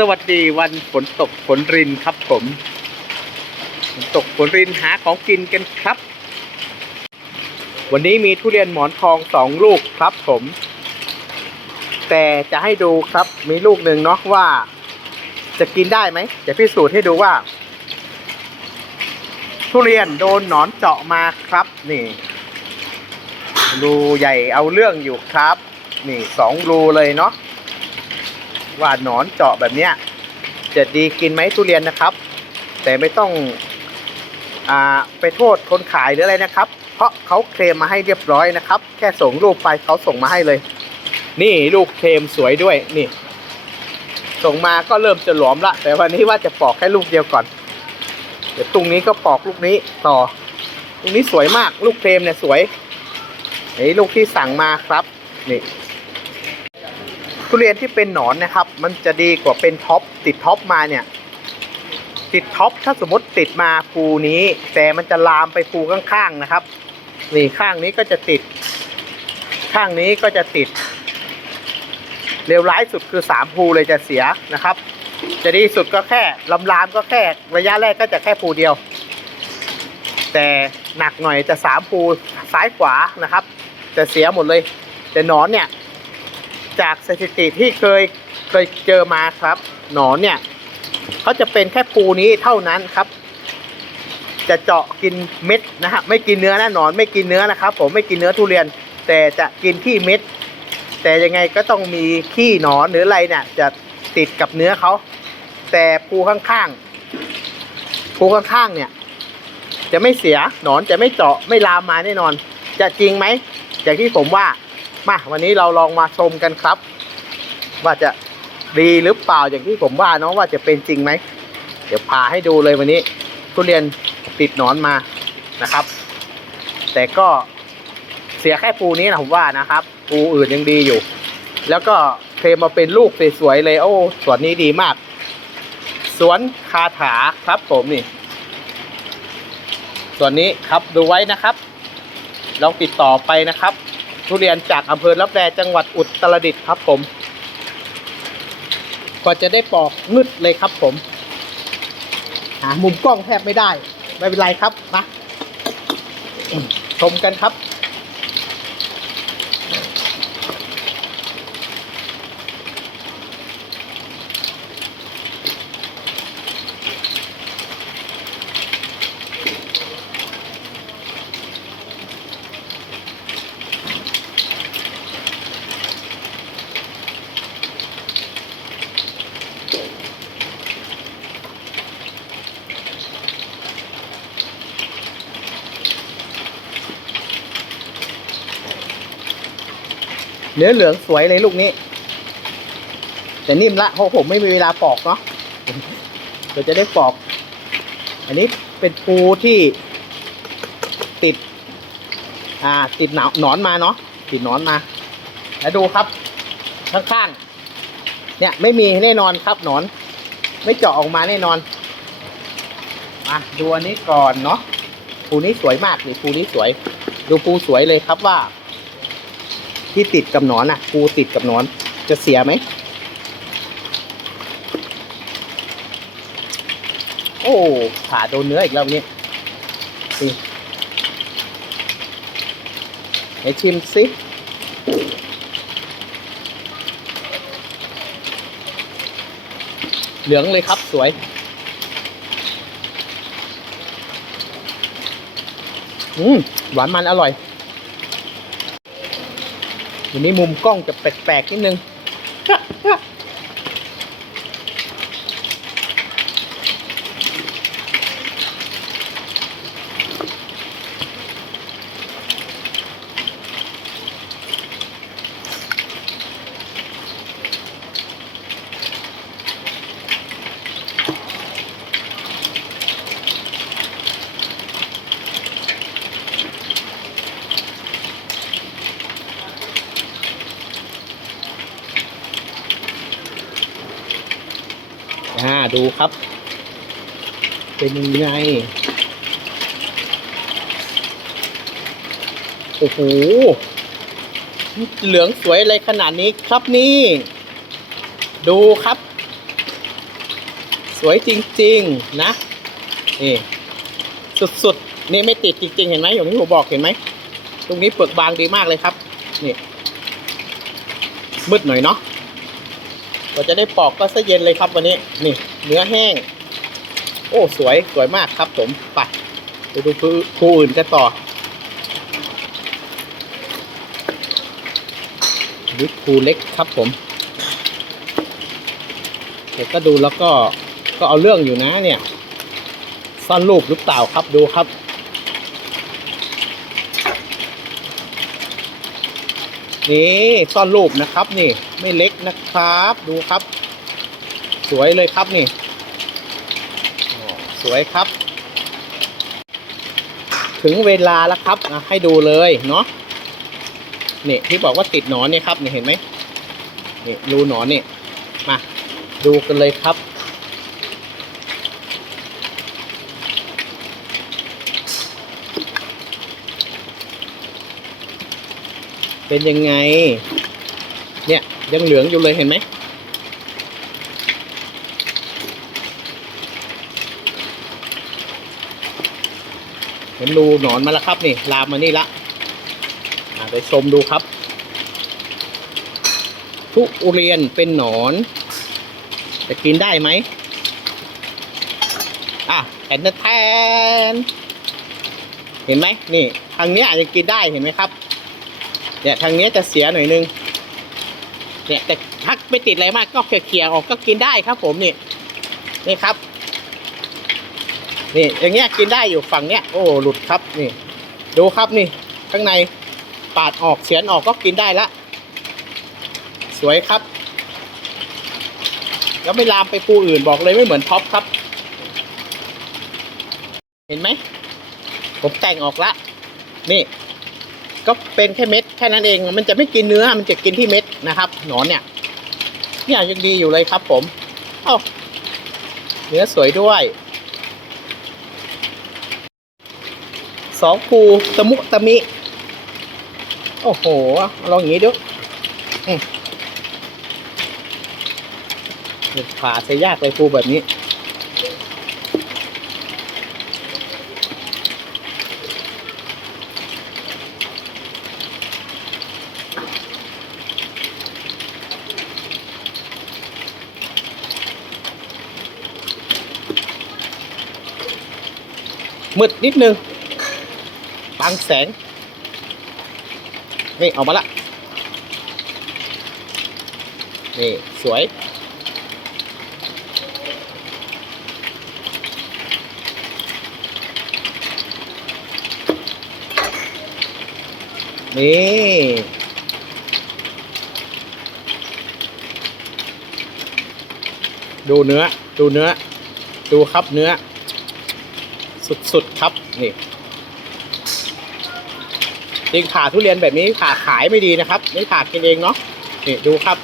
สวัสดีวันฝนตกฝนรินครับผมฝนตกฝนรินหาของกินกันครับ วันนี้มีทุเรียนหมอนทองสองลูกครับผม แต่จะให้ดูครับมีลูกหนึ่งเนาะว่า จะกินได้ไหมจะพิสูจน์ให้ดูว่า ทุเรียนโดนหนอนเจาะมาครับนี่รูใหญ่เอาเรื่องอยู่ครับ นี่สองรูเลยเนาะ ว่าหนอนเจาะแบบเนี้ยจะดีกินไหมทุเรียนนะครับ แต่ไม่ต้องอ่าไปโทษคนขายหรืออะไรนะครับ เพราะเขาเคลมมาให้เรียบร้อยนะครับ แค่ส่งรูปไปเขาส่งมาให้เลย นี่ลูกเคลมสวยด้วยนี่ ส่งมาก็เริ่มจะหลวมละ แต่วันนี้ว่าจะปอกแค่ลูกเดียวก่อน เดี๋ยวตรงนี้ก็ปอกลูกนี้ต่อลูกนี้สวยมากลูกเคลมเนี่ยสวยนี่ลูกที่สั่งมาครับนี่ ทุเรียนที่เป็นหนอนนะครับ มันจะดีกว่าเป็นท็อปติดท็อปมาเนี่ย ติดท็อปถ้าสมมติติดมาภูนี้ แต่มันจะลามไปภูข้างๆนะครับนี่ข้างนี้ก็จะติด ข้างนี้ก็จะติดเลวร้ายสุดคือสามภูเลยจะเสียนะครับ จะดีสุดก็แค่ลำลามก็แค่ระยะแรกก็จะแค่ภูเดียว แต่หนักหน่อยจะสามภูซ้ายขวานะครับ จะเสียหมดเลย แต่หนอนเนี่ย จากสถิติที่เคยเคยเจอมาครับ หนอนเนี่ยเขาจะเป็นแค่ปูนี้เท่านั้นครับ จะเจาะกินเม็ดนะฮะไม่กินเนื้อนะหนอนไม่กินเนื้อนะครับ ผมไม่กินเนื้อทุเรียน แต่จะกินที่เม็ด แต่ยังไงก็ต้องมีขี้หนอนหรืออะไรเนี่ยจะติดกับเนื้อเขาแต่ภูข้างๆภูข้างๆเนี่ย จะไม่เสียหนอนจะไม่เจาะไม่ลามมาแน่นอน จะจริงไหมอย่างที่ผมว่า มาวันนี้เราลองมาชมกันครับ ว่าจะดีหรือเปล่าอย่างที่ผมว่าเนาะว่าจะเป็นจริงไหม เดี๋ยวพาให้ดูเลยวันนี้ ทุเรียนติดหนอนมานะครับ แต่ก็เสียแค่ปูนี้นะผมว่านะครับ ปูอื่นยังดีอยู่ แล้วก็เคลมมาเป็นลูกสวยๆเลยโอ้สวนนี้ดีมาก สวนคาถาครับผมนี่ส่วนนี้ครับดูไว้นะครับ ลองติดต่อไปนะครับ ทุเรียนจากอำเภอรับแลจังหวัดอุตรดิตถ์ครับผมกว่าจะได้ปอกมืดเลยครับผมหามุมกล้องแทบไม่ได้ ไม่เป็นไรครับมาชมกันครับ เนื้อเหลืองสวยเลยลูกนี้ แต่นิ่มละเพราะผมไม่มีเวลาปอกเนาะเดี๋ยวจะได้ปอก อันนี้เป็นปูที่ติด อ่า ติดหนหนอนมาเนาะติดหนอนมา แล้วดูครับ ข้างๆเนี่ยไม่มีแน่นอนครับหนอน ไม่เจาะออกมาแน่นอนมาดูอันนี้ก่อนเนาะปูนี้สวยมากเลยปูนี้สวย ดูปูสวยเลยครับว่า ที่ติดกับหนอนอะปูติดกับหนอนจะเสียไหม โอ้ผ่าโดนเนื้ออีกแล้วนี่นี่ให้ชิมสิเหลืองเลยครับสวย อืม หวานมันอร่อย ทีนี้มุมกล้องจะแปลกๆนิดนึง ดูครับ เป็นยังไง โอ้โห เหลืองสวยอะไรขนาดนี้ครับนี่ ดูครับ สวยจริง ๆ นะ นี่ สุด ๆ นี่ไม่ติดจริง ๆ เห็นไหมอย่างที่ผมบอกเห็นไหม ตรงนี้เปลือกบางดีมากเลยครับ นี่ มืดหน่อยเนาะ เราจะได้ปอกก็ซะเย็นเลยครับวันนี้นี่เนื้อแห้ง โอ้สวยสวยมากครับผมไปไปดูภูภูอื่นกันต่อนี่ภูเล็กครับผมเดี๋ยวก็ดูแล้วก็ก็เอาเรื่องอยู่นะเนี่ย ซ่อนรูปหรือเปล่าครับดูครับ นี่ซ่อนรูปนะครับนี่ไม่เล็กนะครับดูครับ สวยเลยครับนี่สวยครับ ถึงเวลาแล้วครับอะให้ดูเลยเนาะนี่ที่บอกว่าติดหนอนเนี่ยครับนี่เห็นไหมนี่รูหนอนนี่มาดูกันเลยครับ เป็นยังไง เนี่ยยังเหลืองอยู่เลยเห็นไหมเห็นรูหนอนมาแล้วครับนี่ ลามมานี่ละอ่าไปชมดูครับ ทุเรียนเป็นหนอน จะกินได้ไหมอะแผ่นแทน เห็นไหมนี่ ทางเนี้ยยังกินได้เห็นไหมครับ เนี่ยทางนี้จะเสียหน่อยนึงเนี่ยแต่ถ้าไม่ติดอะไรมากก็เขี่ยๆออกก็กินได้ครับ ผมนี่นี่ครับ นี่อย่างเงี้ยกินได้อยู่ฝั่งเนี้ยโอ้หลุดครับนี่ ดูครับนี่ ข้างในปาดออกเสียนออกก็กินได้ละสวยครับ แล้วไม่ลามไปปูอื่นบอกเลยไม่เหมือนท็อปครับ เห็นไหมผมแต่งออกละนี่ ก็เป็นแค่เม็ดแค่นั้นเอง มันจะไม่กินเนื้อ มันจะกินที่เม็ดนะครับ หนอนเนี่ย เนี่ยยังดีอยู่เลยครับ ผมเอ้าเนื้อสวยด้วยสองภูตะมุตะมิ โอ้โห ลองอย่างนี้ดูอืมผ่าใช้ยากเลยภูแบบนี้ มืดนิดนึงบังแสง นี่ออกมาละ นี่ สวย นี่ดูเนื้อ ดูเนื้อ ดูครับเนื้อ สุดๆครับนี่จริงผ่าทุเรียนแบบนี้ผ่าขายไม่ดีนะครับไม่ผ่ากินเองเนาะนี่ดูครับ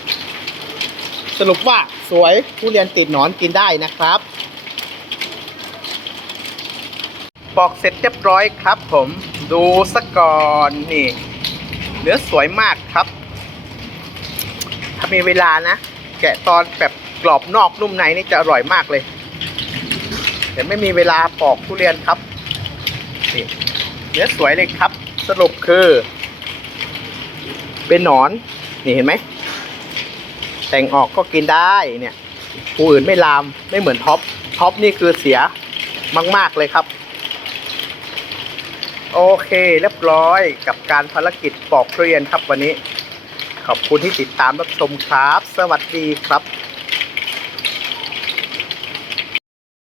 สรุปว่าสวยทุเรียนติดหนอนกินได้นะครับ ปอกเสร็จเรียบร้อยครับ ผมดูสะก่อนนี่เนื้อสวยมากครับ ถ้ามีเวลานะ แกะตอนแบบกรอบนอกนุ่มในนี่จะอร่อยมากเลย แต่ไม่มีเวลาปอกทุเรียนครับนี่เนื้อสวยเลยครับ สรุปคือ เป็นหนอน นี่เห็นไหม แต่งออกก็กินได้เนี่ยผู้อื่นไม่ลามไม่เหมือนท็อป ท็อปนี่คือเสียมาก ๆ เลยครับ โอเคเรียบร้อยกับการภารกิจปอกทุเรียนครับวันนี้ ขอบคุณที่ติดตามรับชมครับ สวัสดีครับ